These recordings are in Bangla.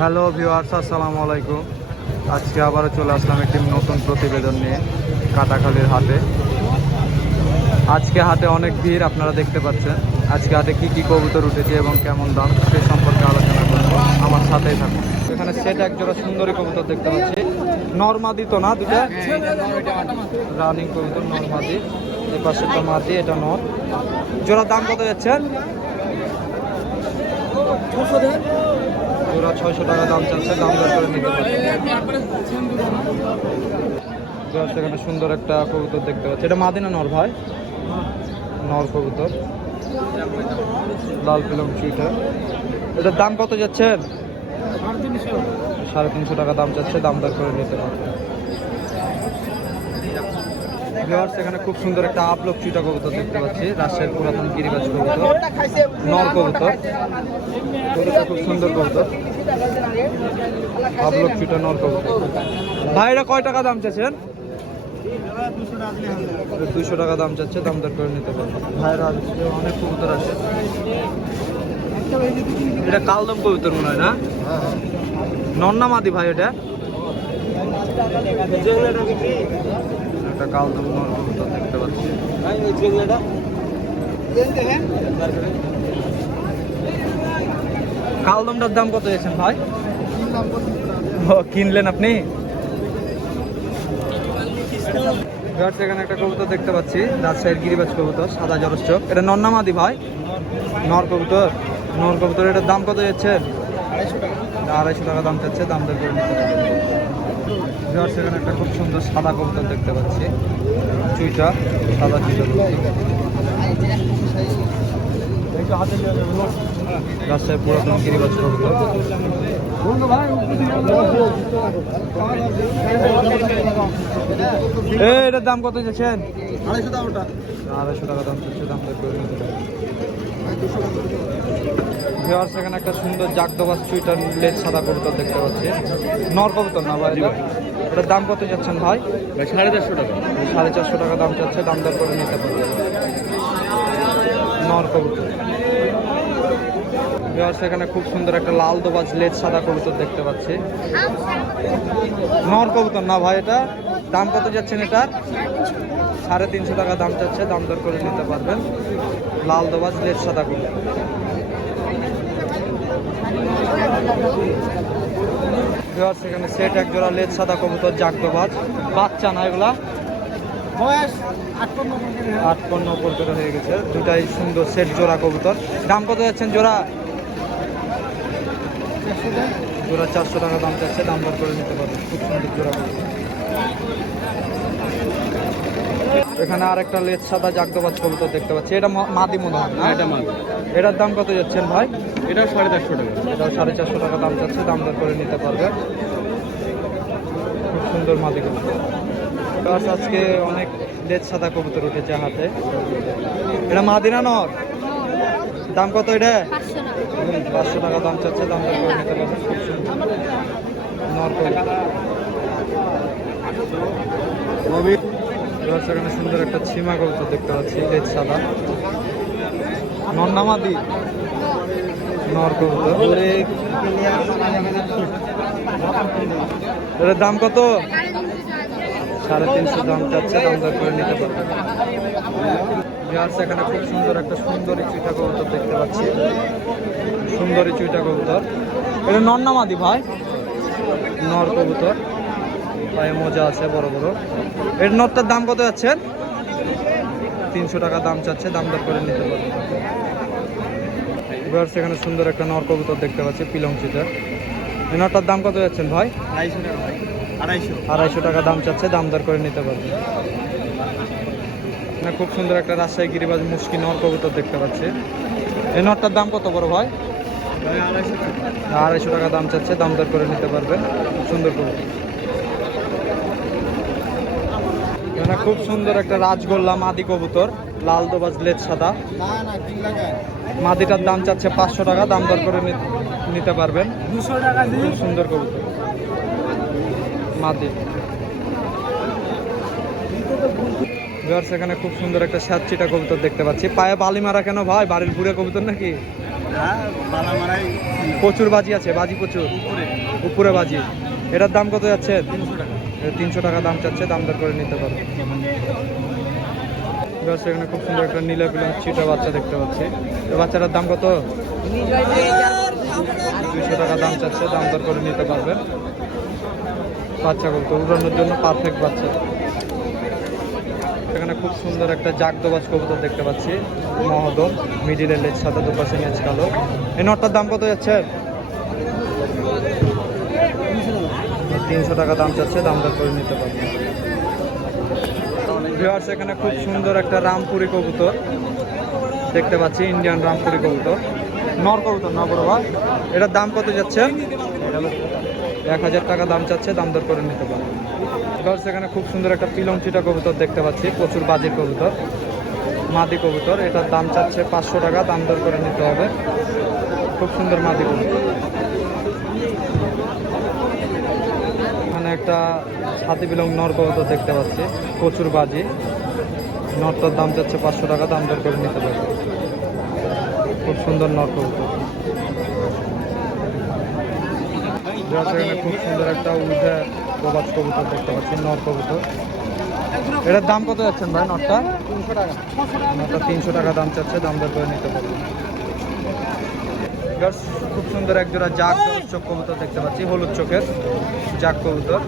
হ্যালো ভিউয়ার্স, আসসালামু আলাইকুম। আজকে আবারও চলে আসলাম একটি নতুন প্রতিবেদন নিয়ে কাটাখালির হাতে আজকে হাতে অনেক ভিড়, আপনারা দেখতে পাচ্ছেন। আজকে হাতে কি কি কবুতর উঠেছে এবং কেমন দাম, সে সম্পর্কে আলোচনা করব। আমার সাথেই থাকুন। এখানে সেট এক জোড়া সুন্দরী কবুতর দেখতে পাচ্ছি। নর্মাদি তো না দুটা? রানিং কবুতর, নর্মাদি। এই পাশে তো মাদি, এটা নর। জোড়ার দাম কত যাচ্ছেন জোড়া ছয়শো টাকা দাম চাচ্ছে, দাম দর করে নিতে জাস্ট এখানে সুন্দর একটা কবুতর দেখতে পাচ্ছি। এটা মাদিনা নর ভাই? নর কবুতর। লাল পিলম চুইটার এটার দাম কত যাচ্ছেন? সাড়ে তিনশো টাকা দাম চাচ্ছে, দাম দর করে নিতে পারবে। ভিউয়ার্স এখানে খুব সুন্দর একটা আপলোক চুইটা কবুতর দেখতে পাচ্ছি। রাজশাহীর পুরাতন গিরিবাজ কবুতর, নর কবুতর। কবুতরটা খুব সুন্দর কবুতর। আপলোক চুইটা নর কবুতর। ভাইরা কয় টাকা দাম চাচ্ছেন? দুশো টাকা দাম চাচ্ছে, দাম দর করে নিতে পারবে। ভাইরা অনেক কবুতর আছে। এটা কালদম কবুতর মনে হয় না? নন্না মাদি ভাই এটা? একটা কালদম নর কবুতর দেখতে পাচ্ছি। কালদমটার দাম কত এসেছেন ভাই? ও কিনলেন আপনি? এখানে একটা কবুতর দেখতে পাচ্ছি রাজশাহীর গিরিবাজ কবুতর সাদা জরস চোখ। এটা নন্নামাদি ভাই? নর কবুতর। নর কবুতর এটার দাম কত যাচ্ছেন আড়াইশো টাকা। দাম চাচ্ছে দাম দর করে নিতে পারবেন ভিউয়ার্স, এখানে একটা খুব সুন্দর সাদা কবুতর দেখতে পাচ্ছি। চুইটা সাদা চুইটা রাজশাহীর পুরাতন গিরিবাজ কবুতর। এটার দাম কত যাচ্ছেন আড়াইশো দাম ওটা। আড়াইশো টাকা দাম দাম দর করে নিতে পারবেন ভিওয়ার্স এখানে একটা সুন্দর জাগদবাস সুইটার লেজ সাদা কবুতর দেখতে পাচ্ছি। নর কবুতর না ভাই? এটা? এটার দাম কত যাচ্ছেন ভাই? সাড়ে চারশো টাকা। সাড়ে চারশো টাকা দাম চাচ্ছে দাম দর করে নিতে পারবেন নর কবুতর। ভিওয়ার্স এখানে খুব সুন্দর একটা লাল দোবাজ লেজ সাদা কবুতর দেখতে পাচ্ছি। নর কবুতর না ভাই এটা? দাম কত যাচ্ছেন এটার? সাড়ে তিনশো টাকা দাম চাচ্ছে দাম দর করে নিতে পারবেন। লাল দোবাজ লেজ সাদা কবুতর। এখানে সেট এক জোড়া লেজ সাদা কবুতর জাগদোবাজ বাচ্চা না এগুলা? বয়স আট পণ্য উপর করে হয়ে গেছে। দুটাই সুন্দর সেট জোড়া কবুতর। দাম কত যাচ্ছেন জোড়া? জোড়া চারশো টাকা দাম যাচ্ছে। দাম দর করে নিতে পারবেন। খুব সুন্দর জোড়া কবুতর। এখানে আরেকটা লেজ সাদা জাগদোবাজ কবুতর দেখতে পাচ্ছি। এটা মাদি মনে হয় না? এটা মাল এটার দাম কত যাচ্ছেন ভাই? এটা সাড়ে চারশো টাকা। এটা সাড়ে চারশো টাকা দাম যাচ্ছে দাম দর করে নিতে পারবে। খুব সুন্দর মাদি কবুতর। আজকে অনেক লেজ সাদা কবুতর উঠেছে হাতে। এটা মাদিনা নর? দাম কত এটা? পাঁচশো টাকা দাম চাচ্ছে দাম দর করে নিতে পারবে। খুব সুন্দর। নর কবুতর। Plus এখানে সুন্দর একটা ছিমা কবুতর দেখতে পাচ্ছি, লেজ সাদা। নন্না মাদি নর কবুতর এটার দাম কত? সাড়ে তিনশো দাম চাচ্ছে, দাম দর করে নিতে পারবে। বিহার এখানে খুব সুন্দর একটা সুন্দরী চুইটা কবুতর দেখতে পাচ্ছি। সুন্দরী চুইটা কবুতর এটা নর না মাদি ভাই। নর কবুতর পায়ে মজা আছে বড় বড়। এর নরটার দাম কত যাচ্ছেন তিনশো টাকা দাম চাচ্ছে দাম দর করে নিতে পারবে এবার সেখানে সুন্দর একটা নর কবুতর দেখতে পাচ্ছি পিলং চিটার। এই নরটার দাম কত যাচ্ছেন ভাই? আড়াইশো টাকা ভাই আড়াইশো। আড়াইশো টাকা দাম চাচ্ছে দাম দর করে নিতে পারবে এখানে খুব সুন্দর একটা রাজশাহী গিরিবাজ মুশকি নর কবুতর দেখতে পাচ্ছি। এই নরটার দাম কত বড় ভাই? আড়াইশো টাকা। দাম চাচ্ছে দাম দর করে নিতে পারবে। খুব সুন্দর কবুতর। এখানে খুব সুন্দর একটা রাজগোল্লা মাদি কবুতর লাল দোবাজ লেজ সাদা। মাদিটার দাম চাচ্ছে পাঁচশো টাকা দাম দর করে নিতে পারবেন। দুশো টাকা খুব সুন্দর কবুতর। মাদি। এখানে খুব সুন্দর একটা সাতচিটা কবুতর দেখতে পাচ্ছি। পায়ে বালি মারা কেন ভাই? বাড়ির বুড়ে কবুতর নাকি? হ্যাঁ প্রচুর বাজি আছে বাজি প্রচুর। উপরে উপরে বাজি। এটার দাম কত যাচ্ছে? তিনশো টাকা। তিনশো টাকা দাম চাচ্ছে, দাম দর করে নিতে পারবে Just এখানে খুব সুন্দর একটা নীলা পিলার চিটা বাচ্চা দেখতে পাচ্ছি। বাচ্চাটার দাম কত? দুইশো টাকা দাম চাচ্ছে, দাম দর করে নিতে পারবেন বাচ্চা বলতে উড়ানোর জন্য পারফেক্ট বাচ্চা। এখানে খুব সুন্দর একটা জাগদোবাজ কবুতর দেখতে পাচ্ছি মহদম মিডিলের লেজ সাদা দুপাশে লেজ কালো। এই নটটার দাম কত যাচ্ছে? তিনশো টাকা দাম চাচ্ছে, দাম দর করে নিতে পারবেন ভিউয়ার্স এখানে খুব সুন্দর একটা রামপুরি কবুতর। দেখতে পাচ্ছি ইন্ডিয়ান রামপুরি কবুতর। নর কবুতর নগর ভাই। এটার দাম কত যাচ্ছে? এক হাজার টাকা দাম চাচ্ছে, দাম দর করে নিতে পারবেন ভিউয়ার্স এখানে খুব সুন্দর একটা পিলং চিটা কবুতর দেখতে পাচ্ছি, প্রচুর বাজির কবুতর, মাদি কবুতর। এটার দাম চাচ্ছে পাঁচশো টাকা, দাম দর করে নিতে হবে। খুব সুন্দর মাদি কবুতর এখানে একটা হাতি বিলং নর কবুতর দেখতে পাচ্ছি। প্রচুর বাজি। নরটার দাম যাচ্ছে পাঁচশো টাকা দাম দর করে নিতে পারবে। খুব সুন্দর নর কবুতর যাচ্ছে এখানে খুব সুন্দর একটা উঠে প্রবাস কবুতর দেখতে পাচ্ছি নর কবুতর এটার দাম কত যাচ্ছেন ভাই নটটা তিনশো টাকা তিনশো টাকা দাম চাচ্ছে দাম দর করে নিতে পারবে। Guys, খুব সুন্দর এক জোড়া জাগ চোখ কবুতর দেখতে পাচ্ছি হলুদ চোখের জাগ কবুতর।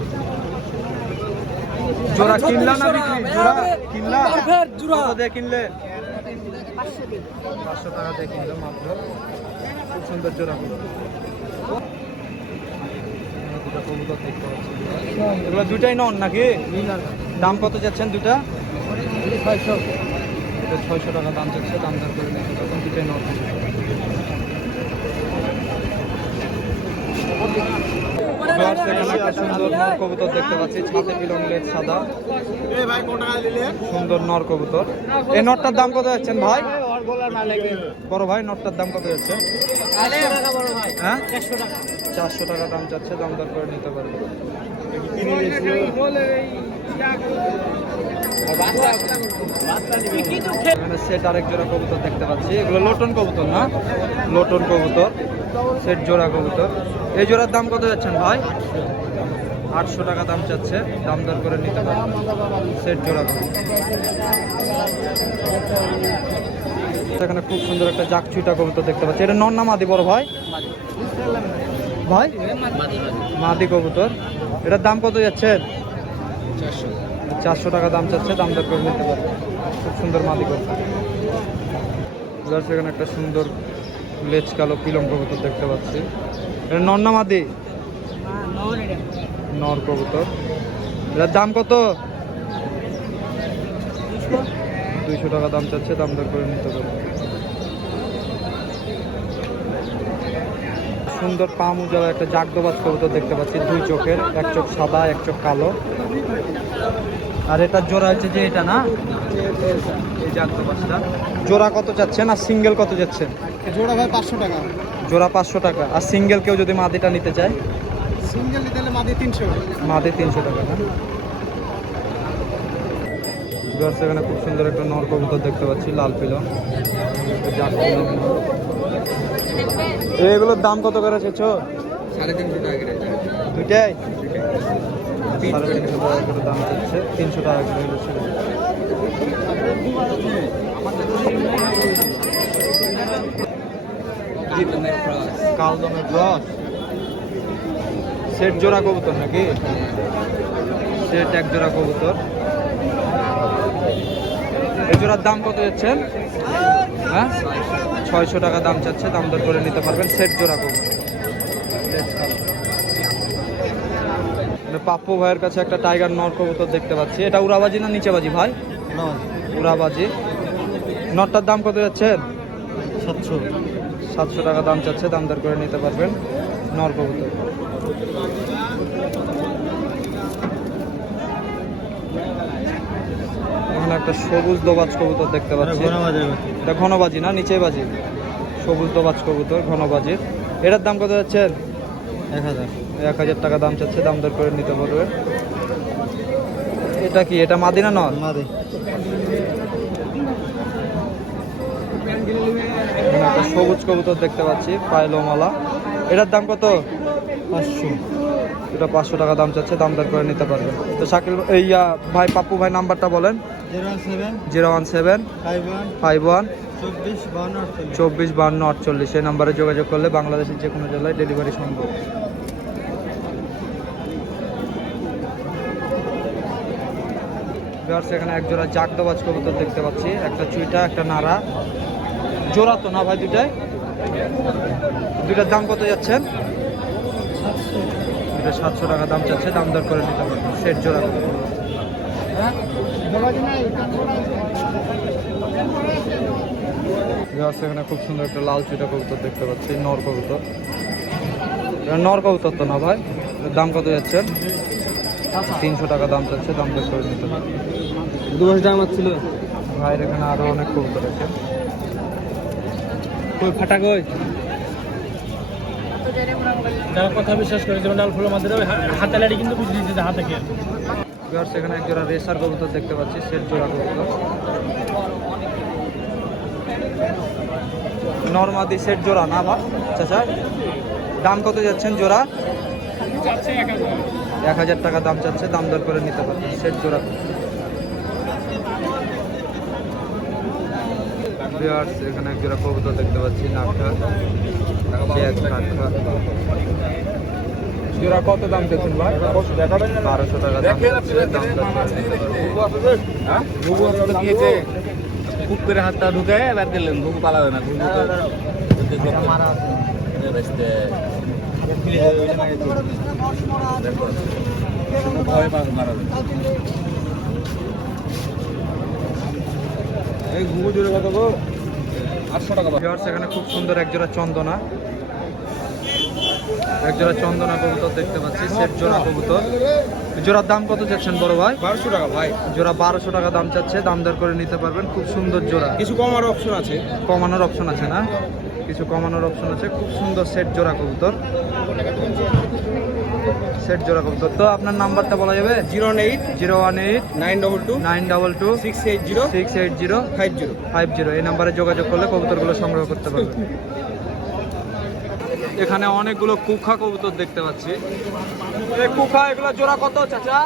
জোড়া কিনলা না বিক্রি? জোড়া। কিনলা? কত দিয়ে কিনলে? পাঁচশো টাকা দিয়ে কিনলো মাত্র। খুব সুন্দর জোড়া। কবুতর এগুলো দুটাই নন নাকি? দাম কত যাচ্ছেন দুটা ছয়শো। ছয়শো টাকা দাম যাচ্ছে দাম দর করে তখন দুটাই নন Viewers, এখানে একটা সুন্দর নর দেখতে পাচ্ছি ছাতে পিলং লেজ সাদা সুন্দর নর এই নটটার দাম কত যাচ্ছেন ভাই? বড় ভাই নটটার দাম কত যাচ্ছে? হ্যাঁ? চারশো টাকা দাম চাচ্ছে, দাম দর করে নিতে পারবে। আরেক জোড়া কবুতর দেখতে পাচ্ছি। এগুলো কবুতর না? কবুতর জোড়া কবুতর। এই জোড়ার দাম কত যাচ্ছেন ভাই? আটশো টাকা দাম চাচ্ছে। দাম দর করে নিতে এখানে খুব সুন্দর একটা জাকচুইটা কবুতর দেখতে পাচ্ছি। এটা নন না মাদি, বড় ভাই? ভাই? মাদি কবুতর। এটার দাম কত যাচ্ছে? চারশো। টাকা দাম চাচ্ছে, দাম দর করে নিতে পারবে। খুব সুন্দর মাদি করছে যার সেখানে একটা সুন্দর লেজ কালো পিলং কবুতর দেখতে পাচ্ছি। এটা নর মাদি? নর কবুতর। এটার দাম কত? দুইশো টাকা দাম চাচ্ছে, দাম দর করে নিতে পারবে। সুন্দর পাম উজালা একটা জাগদোবাজ কবুতর দেখতে পাচ্ছি, দুই চোখের, এক চোখ সাদা, এক চোখ কালো। আর এটা জোড়া হচ্ছে যে এটা না? জোড়া কত চাচ্ছেন আর সিঙ্গেল কত যাচ্ছেন? জোড়া ভাই পাঁচশো টাকা। জোড়া পাঁচশো টাকা। আর সিঙ্গেল কেউ যদি মাদিটা নিতে চায়? সিঙ্গেল নিতে হলে মাদি তিনশো। মাদি তিনশো টাকা না? এখানে খুব সুন্দর একটা নর কবুতর দেখতে পাচ্ছি লাল পিলো। এগুলোর দাম কত করে চেয়েছো সাড়ে তিনশো টাকা করে দুইটাই? করে দাম তিনশো টাকা সেট জোড়া কবুতর নাকি সেট এক জোড়া কবুতর এই জোড়ার দাম কত যাচ্ছেন হ্যাঁ ছয়শো টাকা দাম চাচ্ছে, দাম দর করে নিতে পারবেন সেট জোড়া কবুতর। পাপ্পু ভাইয়ের কাছে একটা টাইগার নর কবুতর দেখতে পাচ্ছি। এটা উড়াবাজি না নিচেবাজি ভাই? উড়াবাজি। নটটার দাম কত যাচ্ছে? সাতশো। সাতশো টাকা দাম চাচ্ছে দাম দর করে নিতে পারবেন নর কবুতর। এখানে একটা সবুজ দোবাজ কবুতর দেখতে পাচ্ছি। এটা ঘনবাজি না নিচে বাজি সবুজ দোবাজ কবুতর ঘনবাজির। এটার দাম কত যাচ্ছে? এক হাজার। এক হাজার টাকা দাম চাচ্ছে দাম দর করে নিতে পারবে। এটা কি এটা মাদি এখানে একটা সবুজ কবুতর দেখতে পাচ্ছি পায়লোমালা এটার দাম কত? পাঁচশো। এটা পাঁচশো টাকা দাম চাচ্ছে দাম দর করে নিতে পারবে। তো শাকিল এই ভাই পাপ্পু ভাই নাম্বারটা বলেন। Zero one seven five one চব্বিশ বান্ন আটচল্লিশ। এই নাম্বারে যোগাযোগ করলে বাংলাদেশের যে কোনো জেলায় ডেলিভারি সম্ভব। ভিউয়ার্স, এখানে এক জোড়া জাগদবাজ কবুতর দেখতে পাচ্ছি একটা চুইটা একটা নাড়া। জোড়া তো না ভাই দুটাই? দুটার দাম কত যাচ্ছেন? দুটা সাতশো টাকা দাম চাচ্ছে দাম দর করে নিতে পারবেন সেট জোড়া। ভিউয়ার্স, এখানে খুব সুন্দর একটা লাল চুইটা কবুতর দেখতে পাচ্ছি নর কবুতর। নর কবুতর তো না ভাই? দাম কত যাচ্ছে তিনশো টাকা দাম চাচ্ছে দাম দর করে নিতে পারবেন দু দাম ছিল ভাইয়ের এখানে আরও অনেক কবুতর আছে কই ফাটা কই? যারা কথা বিশ্বাস করে যেমন ডাল ফুলের মাধ্যমে ওই হা- হাতে লাড়ি কিন্তু বুঝে দিচ্ছে হাতে কে। ভিউয়ার্স, এখানে এক জোড়া রেসার কবুতর দেখতে পাচ্ছি সেট জোড়া কবুতর। নর্মাদি সেট জোড়া না বা চাচা? দাম কত যাচ্ছেন জোড়া? এক হাজার টাকা দাম চাচ্ছে দাম দর করে নিতে পারবেন সেট জোড়া। এখানে এক জোড়া কবুতর দেখতে পাচ্ছি নাকটা জোড়া কত দাম চাচ্ছেন ভাই? বারোশো টাকা দাম খুব করে হাতটা ঢুকে এবার দিলেন ঘুঘু পালাবে না ঘুঘু এই ঘুঘু জোরে কত গো আটশো টাকা এখানে খুব সুন্দর একজোড়া চন্দনা। একজোড়া চন্দনা কবুতর দেখতে পাচ্ছি সেট জোড়া কবুতর। জোড়ার দাম কত চাচ্ছেন বড় ভাই? বারোশো টাকা ভাই। জোড়া বারোশো টাকা দাম চাচ্ছে দাম দর করে নিতে পারবেন খুব সুন্দর জোড়া। কিছু কমার অপশন আছে। কমানোর অপশন আছে না? কিছু কমানোর অপশন আছে খুব সুন্দর সেট জোড়া কবুতর। সেট জোড়া কবুতর। তো আপনার নাম্বারটা বলা যাবে? Zero eight zero one eight nine double two nine double two six eight zero six eight zero five zero five zero. এই নাম্বারে যোগাযোগ করলে কবুতরগুলো সংগ্রহ করতে পারবেন। এখানে অনেকগুলো কুখা কবুতর দেখতে পাচ্ছি। এই কুখা এগুলো জোড়া কত চাচা?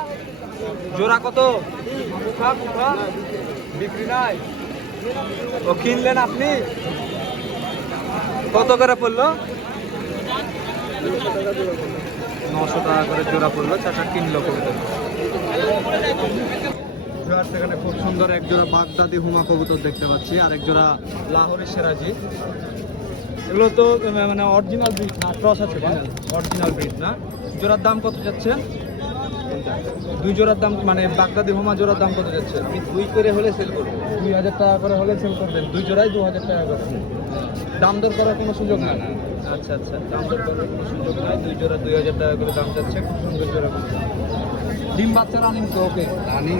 জোড়া কত? কুখা কুখা। বিক্রি নাই। ও কিনলেন আপনি? কত করে পড়ল? নশো টাকা করে জোড়া পড়ল চারটা কিনলো কবুতর সেখানে খুব সুন্দর এক জোড়া বাগদাদি হুমা কবুতর দেখতে পাচ্ছি, আর এক জোড়া লাহোরি সেরাজি এগুলো তো মানে অরিজিনাল ব্রিড না ক্রস আছে অরিজিনাল ব্রিড না। জোড়ার দাম কত যাচ্ছে? দুই জোড়ার দাম মানে বাগদাদি হোমা জোড়ার দাম কত যাচ্ছে? আমি দুই করে হলে সেল করব। দুই হাজার টাকা করে হলে সেল করবেন। দুই জোড়ায় দু হাজার টাকা করে। দাম দর করার কোনো সুযোগ না আচ্ছা আচ্ছা। দাম দর করার কোনো সুযোগ নাই। দুই জোড়া দুই হাজার টাকা করে দাম যাচ্ছে। খুব সুন্দর জোড়া করে। ডিম বাচ্চা রানিং তো ওকে রানিং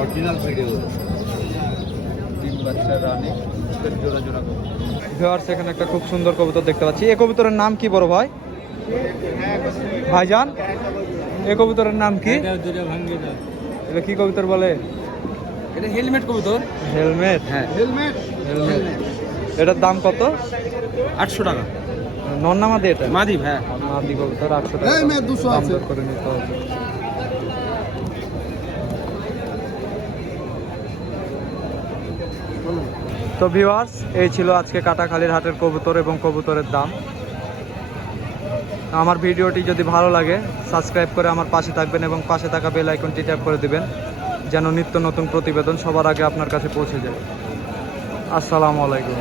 অরিজিনাল ভিডিও তিন বাচ্চা রানিং জোড়া জোড়া ভিওয়ার্স এখানে একটা খুব সুন্দর কবুতর দেখতে পাচ্ছি। এই কবুতরের নাম কি বড় ভাই? ভাইজান? এই কবুতরের নাম কি? এটা কি কবুতর বলে? এটা হেলমেট কবুতর। হেলমেট? হ্যাঁ। হেলমেট? হেলমেট। এটার দাম কত? আটশো টাকা। এটা? মাদি হ্যাঁ। মাদি কবুতর আটশো টাকা। এই মেয়ে, 200 দাম আছে। করে নিতে হবে। তো ভিউয়ার্স এই ছিল আজকে কাটাখালীর হাটের কবুতর এবং কবুতরের দাম। আমার ভিডিওটি যদি ভালো লাগে সাবস্ক্রাইব করে আমার পাশে থাকবেন এবং পাশে থাকা বেল আইকনটি ট্যাপ করে দিবেন, যেন নিত্য নতুন প্রতিবেদন সবার আগে আপনার কাছে পৌঁছে যায়। আসসালামু আলাইকুম।